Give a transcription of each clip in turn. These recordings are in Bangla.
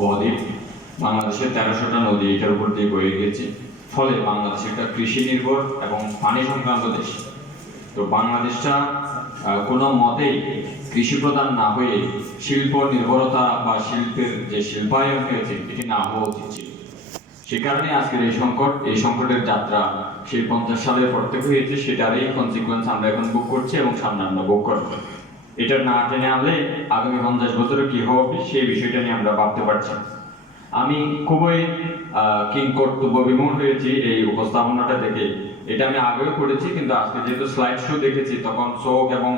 বদ্বীপ, বাংলাদেশের 1300টা নদী এটার উপর দিয়ে বয়ে গিয়েছে। ফলে বাংলাদেশ একটা কৃষি নির্ভর এবং পানি সংক্রান্ত দেশ। তো বাংলাদেশটা কোনো মতেই কৃষি প্রধান না হয়ে শিল্প নির্ভরতা বা শিল্পের যে শিল্পায়ন হয়েছে এটি না হওয়া উচিত ছিল। সে কারণে আজকের এই সংকটের যাত্রা সেই 50 সালের পর থেকে হয়েছে, সেটারই কনসিকুয়েন্স আমরা এখন বুক করছি এবং সামনে আমরা বুক করব। এটা না টেনে আনলে আগামী 50 বছরে কি হবে সেই বিষয়টা নিয়ে আমরা ভাবতে পারছি। আমি খুবই কর্তব্য বিমূঢ় হয়েছি এই উপস্থাপনাটা দেখে। এটা আমি আগেও করেছি, কিন্তু আজকে যেহেতু স্লাইড শো দেখেছি তখন চোখ এবং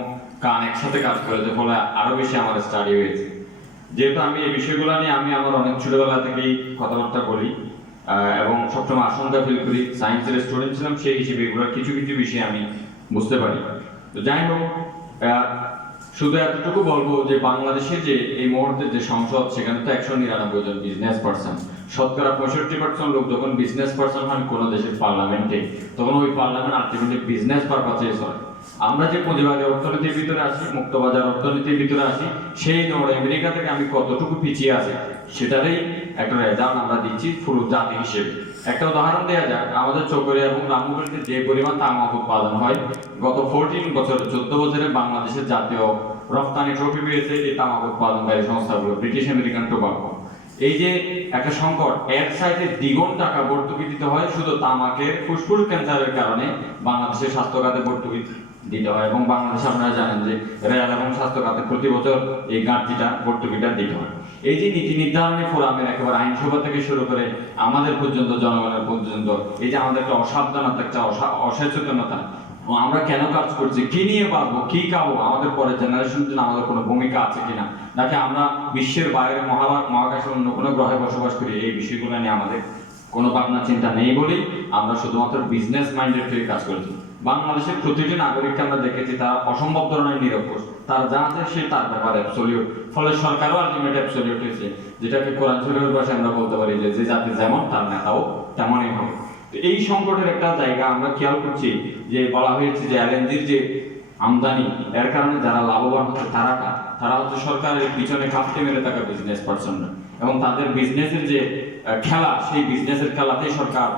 কান একসাথে কাজ করেছে, ফলে আরো বেশি আমার স্টাডি হয়েছে। যেহেতু আমি এই বিষয়গুলো নিয়ে আমি আমার অনেক ছোটবেলা থেকেই কথাবার্তা বলি এবং সবসময় আশঙ্কা ফিল করি, সায়েন্সের স্টুডেন্ট ছিলাম সেই হিসেবে এগুলোর কিছু কিছু বিষয় আমি বুঝতে পারি। তো যাই হোক, শুধু এতটুকু বলবো যে বাংলাদেশে যে এই মুহূর্তে যে সংসদ, সেখানে তো 199 জন বিজনেস পার্সন, শতকরা 65% লোক যখন বিজনেস পার্সন হন কোনো দেশের পার্লামেন্টে, তখন ওই পার্লামেন্ট আলটিমেটলি বিজনেস পারপাসে চলে। আমরা যে পুঁজিবাদী অর্থনীতির ভিতরে আসি, মুক্তবাজার অর্থনীতির ভিতরে আসি, সেই দৌড় আমেরিকা থেকে আমি কতটুকু পিছিয়ে আছি সেটারই একটা রেজাল্ট আমরা দিচ্ছি পুরো জাতি হিসেবে। একটা উদাহরণ দেওয়া যাক, আমাদের চকরিয়া এবং রামগড়িতে যে পরিমাণ তামাক উৎপাদন হয়, গত 14 বছরে বাংলাদেশের জাতীয় রপ্তানি ট্রফি পেয়েছে এই তামাক উৎপাদনকারী সংস্থাগুলো, ব্রিটিশ আমেরিকান টোবাকো। এই যে একটা সংকট, এর সাইডে দ্বিগুণ টাকা ভর্তুকি দিতে হয় শুধু তামাকের ফুসফুস ক্যান্সারের কারণে বাংলাদেশের স্বাস্থ্য খাতে ভর্তুকি দিতে হয়। এবং বাংলাদেশে আপনারা জানেন যে রেল এবং স্বাস্থ্য খাতে প্রতি বছর এই ঘাটতিটা ভর্তুকিটা দিতে হয়। এই যে নীতি নির্ধারণী ফোরামের একেবারে আইনসভা থেকে শুরু করে আমাদের পর্যন্ত, জনগণের পর্যন্ত, এই যে আমাদের একটা অসাবধানতা, একটা অসচেতনতা, আমরা কেন কাজ করছি, কি নিয়ে বাঁচবো, কি খাবো, আমাদের পরের জেনারেশনের জন্য আমাদের কোনো ভূমিকা আছে কিনা, নাকি আমরা বিশ্বের বাইরে মহাকাশের অন্য কোনো গ্রহে বসবাস করি, এই বিষয়গুলো নিয়ে আমাদের কোনো ভাবনা চিন্তা নেই বলেই আমরা শুধুমাত্র বিজনেস মাইন্ডেড হয়ে কাজ করছি। বাংলাদেশের প্রতিটি নাগরিককে আমরা দেখেছি তারা অসম্ভব ধরনের নিরঙ্কুশ, তারা যা আছে সে তার ব্যাপারে অ্যাবসলিউট। ফলে সরকারও আলটিমেট অ্যাবসলিউট হয়েছে, যেটাকে কোরআন শরীফের ভাষায় আমরা বলতে পারি যে জাতি যেমন তার নেতাও তেমনই হবে। তো এই সংকটের একটা জায়গা আমরা খেয়াল করছি যে বলা হয়েছে যে এলএনজির যে আমদানি, এর কারণে যারা লাভবান হচ্ছে তারা হচ্ছে সরকারের পিছনে কাঁপতে মেরে থাকা বিজনেস পার্সনরা, এবং তাদের বিজনেসের যে খেলা, সেই বিজনেসের খেলাতেই সরকার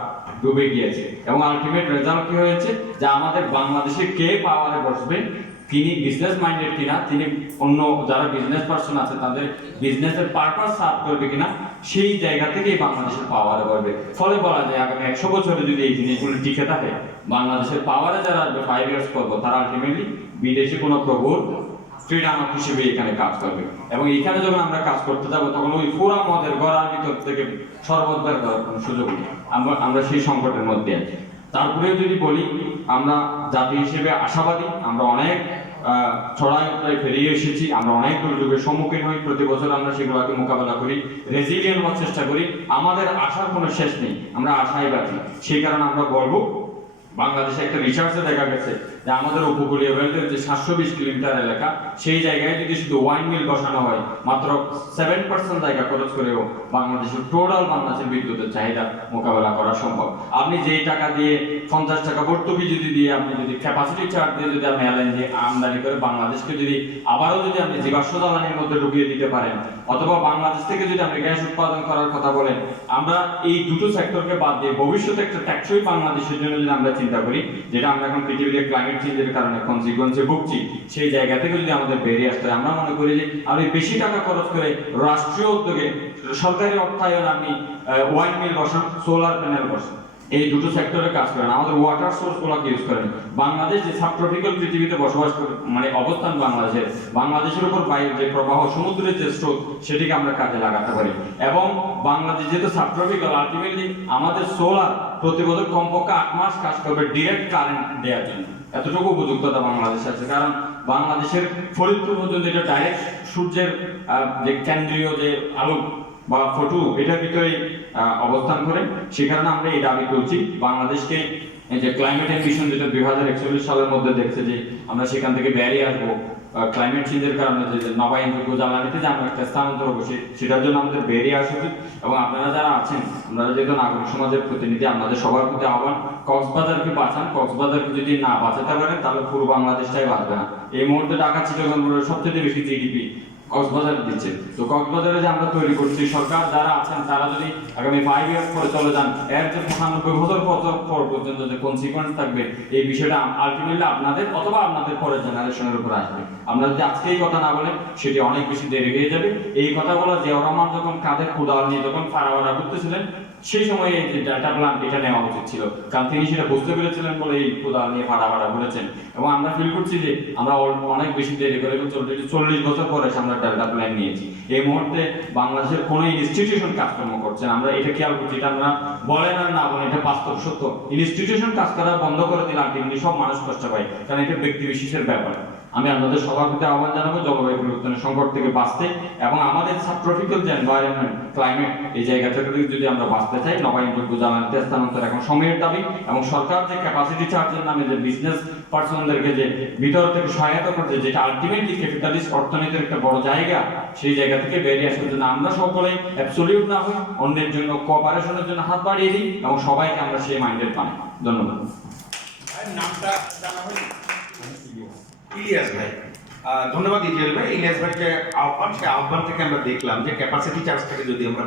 ডুবে গিয়েছে। এবং আলটিমেট রেজাল্ট কি হয়েছে যে আমাদের বাংলাদেশে কে পাওয়ারে বসবে, তিনি বিজনেস মাইন্ডেড কিনা, তিনি অন্য যারা বিজনেস পার্সন আছে তাদের বিজনেসের পারপাস সার্ভ করবে কিনা, সেই জায়গা থেকেই বাংলাদেশের পাওয়ারে বসবে। ফলে বলা যায় আগামী 100 বছরে যদি এই জিনিসগুলো টিকে থাকে, বাংলাদেশের পাওয়ারে যারা আসবে 5 ইয়ার্স পর, তারা আলটিমেটলি বিদেশি কোনো প্রভুর ফ্রিডম হিসেবে এখানে কাজ করবে। এবং এখানে যখন আমরা কাজ করতে যাবো তখন ওই পুরা মদের গড়ার ভিতর থেকে শরবত বের করার কোনো সুযোগ নেই। আমরা সেই সংকটের মধ্যে আছি। তারপরেও যদি বলি, আমরা জাতি হিসেবে আশাবাদী, আমরা অনেক ছড়ায় ফেরিয়ে এসেছি, আমরা অনেক দুর্যোগের সম্মুখীন হই, প্রতি বছর আমরা সেগুলোকে মোকাবেলা করি, রেজিলিয়েন্ট হওয়ার চেষ্টা করি, আমাদের আশার কোনো শেষ নেই, আমরা আশায় বাঁচি। সেই কারণে আমরা বলবো, বাংলাদেশে একটা রিসার্চে দেখা গেছে যে আমাদের উপকূলীয় বেল্টের যে 720 কিলোমিটার এলাকা, সেই জায়গায় যদি শুধু ওয়াইন মিল বসানো হয়, মাত্র 7% জায়গা খরচ করেও বাংলাদেশের বাংলাদেশের বিদ্যুতের চাহিদা মোকাবেলা করা সম্ভব। আপনি যেই টাকা দিয়ে 50 টাকা ভর্তুকি যদি দিয়ে, আপনি যদি ক্যাপাসিটি চার্জ দিয়ে যদি আপনি এলএনজি আমদানি করে বাংলাদেশকে যদি আবারও যদি আপনি জীবাশ্ম জ্বালানির মধ্যে ঢুকিয়ে দিতে পারেন, অথবা বাংলাদেশ থেকে যদি আপনি গ্যাস উৎপাদন করার কথা বলেন, আমরা এই দুটো সেক্টরকে বাদ দিয়ে ভবিষ্যতে একটা টেকসই বাংলাদেশের জন্য যদি আমরা চিন্তা করি, যেটা আমরা এখন পৃথিবীতে ক্লাইমেট চেঞ্জের কারণে কনসিকুয়েন্সে ভুগছি, সেই জায়গা থেকে যদি আমাদের বেরিয়ে আসতে হয়, আমরা মনে করি যে আপনি বেশি টাকা খরচ করে রাষ্ট্রীয় উদ্যোগে সরকারি অর্থায়ন আপনি ওয়াইন মিল বসান, সোলার প্যানেল বসান, এই দুটো সেক্টরে কাজ করেন, আমাদের ওয়াটার সোর্স গুলোকে ইউজ করেন। বাংলাদেশ যে সাবট্রপিক্যাল পৃথিবীতে বসবাস করে, মানে অবস্থান বাংলাদেশের উপর বায়ুর যে প্রবাহ, সমুদ্রের যে স্রোত, সেটিকে আমরা কাজে লাগাতে পারি। এবং বাংলাদেশ যেহেতু সাবট্রপিক্যাল, আলটিমেটলি আমাদের সোলার প্রতি বছর কমপক্ষে 8 মাস কাজ করবে ডিরেক্ট কারেন্ট দেওয়ার জন্য, এতটুকু উপযুক্ততা বাংলাদেশ আছে। কারণ বাংলাদেশের ফরিদপুর পর্যন্ত এটা ডাইরেক্ট সূর্যের যে কেন্দ্রীয় যে আলো বা ফটো, এটার ভিতরে অবস্থান করে। সে কারণে আমরা এই দাবি করছি বাংলাদেশকে যে ক্লাইমেট এমিশন, যেটা 2041 সালের মধ্যে দেখছে যে আমরা সেখান থেকে বেরিয়ে আসবো, ক্লাইমেট চেঞ্জের কারণে যে নবায়নযোগ্য জ্বালানিতে যে আমরা একটা স্থানান্তর হবো, সেটার জন্য আমাদের বেরিয়ে আসা উচিত। এবং আপনারা যারা আছেন, আপনারা যেহেতু নাগরিক সমাজের প্রতিনিধি, আপনাদের সবার প্রতি আহ্বান, কক্সবাজারকে বাঁচান। কক্সবাজারকে যদি না বাঁচাতে পারেন তাহলে পুরো বাংলাদেশটাই বাঁচবে না। এই মুহূর্তে ঢাকা চিটাগং সবচেয়ে বেশি জিডিপি কক্সবাজার দিচ্ছে। তো কক্সবাজারে যে আমরা তৈরি করছি, সরকার যারা আছেন তারা যদি আগামী 5 ইয়ার্স পরে চলে যান, এর যে 95 বছর পর পর্যন্ত যে কনসিকুয়েন্স থাকবে, এই বিষয়টা আলটিমেটলি আপনাদের অথবা আপনাদের পরের জেনারেশনের উপর আসবে। আমরা যদি আজকে এই কথা না বলে সেটি অনেক বেশি দেরি হয়ে যাবে। এই কথাগুলো জিয়াউর রহমান যখন কাঁধে কুড়াল নিয়ে যখন ফাড়াফাড়া করতেছিলেন, সেই সময় এই যে ডাটা প্ল্যান এটা নেওয়া উচিত ছিল, কারণ তিনি সেটা বুঝতে পেরেছিলেন বলে এই কুড়াল নিয়ে ফাড়াফাড়া করেছেন। এবং আমরা ফিল করছি যে আমরা অনেক বেশি দেরি করে 40 বছর পরে আমরা ডাটা প্ল্যান নিয়েছি। এই মুহূর্তে বাংলাদেশের কোনো ইনস্টিটিউশন কাজকর্ম করছে না, আমরা এটা খেয়াল করছি। এটা আমরা বলেন আর না বলেন, এটা বাস্তব সত্য। ইনস্টিটিউশন কাজ করা বন্ধ করে দিলে আলটিমেটলি সব মানুষ কষ্ট পায়, কারণ এটা ব্যক্তি বিশেষের ব্যাপার। আমি আপনাদের সবার প্রতি আহ্বান জানাবো জলবায়ু পরিবর্তনের সংকট থেকে বাঁচতে এবং আমাদের সাবট্রপিক্যাল যে এনভায়রনমেন্ট, ক্লাইমেট, এই জায়গা থেকে যদি আমরা বাঁচতে চাই, নবায়নযোগ্য জ্বালানিতে স্থানান্তর এখন সময়ের দাবি। এবং সরকার যে ক্যাপাসিটি চার্জের নামে যে বিজনেস পার্সনদেরকে যে ভিতর থেকে সহায়তা করছে, যেটা আলটিমেটলি ক্যাপিটালিস্ট অর্থনীতির একটা বড় জায়গা, সেই জায়গা থেকে বেরিয়ে আসার জন্য আমরা সকলেই অ্যাবসলিউট না হই, অন্যের জন্য কোঅপারেশনের জন্য হাত বাড়িয়ে দিই এবং সবাইকে আমরা সেই মাইন্ডেড বানাই। ধন্যবাদ। নামটা জানা হলো ইলিয়াস ভাই। ধন্যবাদ ইলিয়াস ভাই। ইলিয়াস ভাইকে আহ্বান, সে আহ্বান থেকে আমরা দেখলাম যে ক্যাপাসিটি চার্জ থেকে যদি আমরা